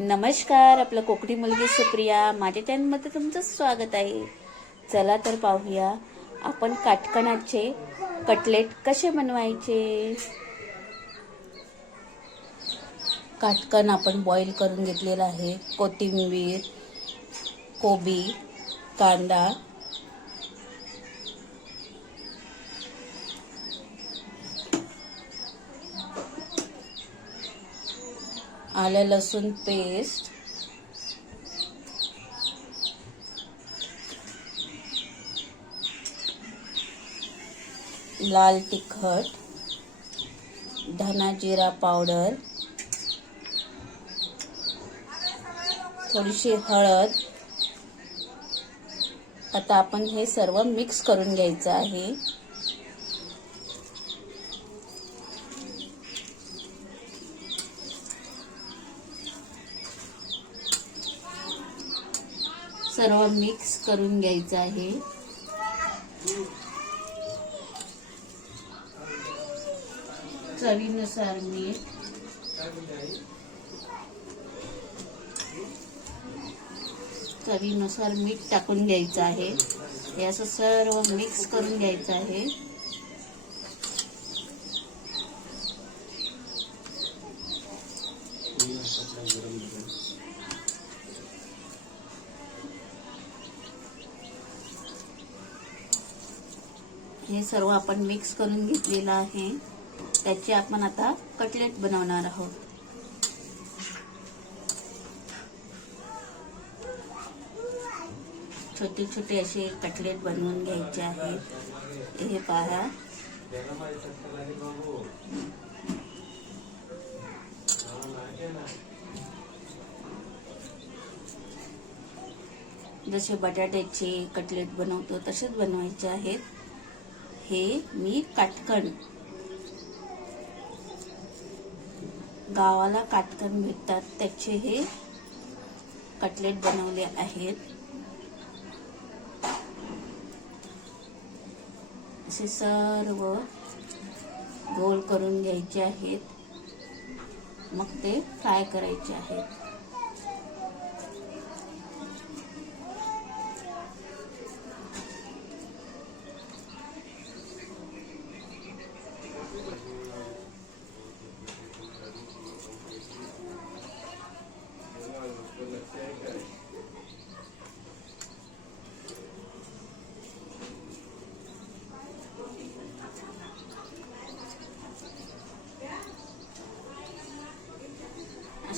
नमस्कार आपलं कोकणी मुलगी सुप्रिया. माझ्या चॅनलमध्ये तुमचं स्वागत आहे. चला तर पाहूया आपण काटकणाचे कटलेट कसे बनवायचे? काटकण आपण बॉईल करून घेतलेलं आहे. कोथिंबीर कोबी कांदा आलं लसूण पेस्ट. लाल तिखट. धना जिरा पावडर. थोडीशी हळद. आता आपण हे सर्व मिक्स करून घ्यायचं आहे. सर्व मिक्स करून घ्यायचं आहे. चवीनुसार मीठ. चवीनुसार मीठ टाकून घ्यायचं आहे. हे असं सर्व मिक्स करून घ्यायचं आहे. हे सर्व आपण मिक्स करून घेतलेलं आहे. त्याचे आपण आता कटलेट बनवणार आहोत. छोटे छोटे असे कटलेट बनवून घ्यायचे आहेत. हे पहा. जसे बटाट्याचे कटलेट बनवतो तसेच बनवायचे आहेत. हे मी काटकण गावाला काटकण भेटतात. त्याचे हे कटलेट बनवले आहेत. असे सर्व गोल करून घ्यायचे आहेत. मग ते फ्राय करायचे आहेत.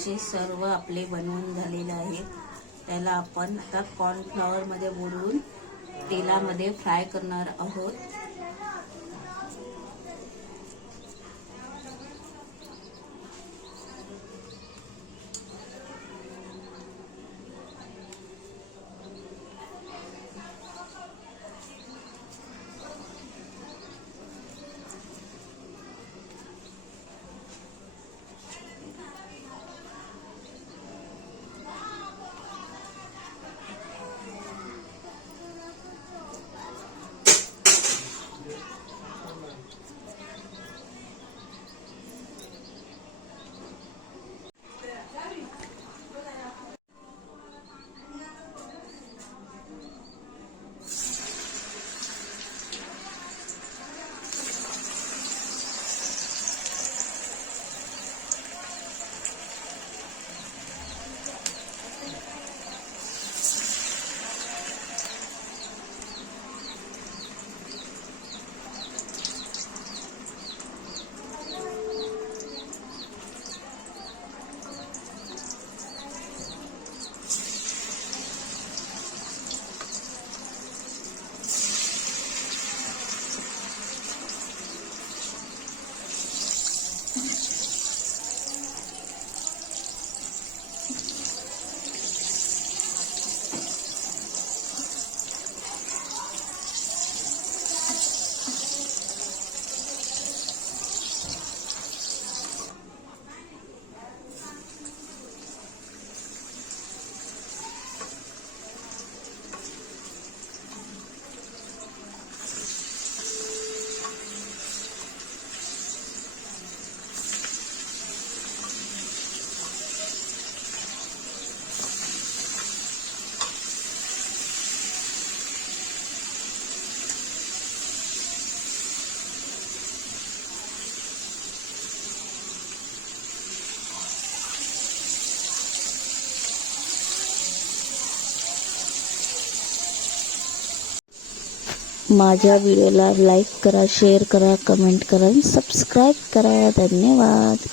असे सर्व आपले बनवून झालेले आहेत. त्याला आपण आता कॉर्नफ्लॉवरमध्ये बुडवून तेलामध्ये फ्राय करणार आहोत. माझ्या व्हिडिओला लाईक करा शेअर करा कमेंट करा आणि सबस्क्राईब करा. धन्यवाद.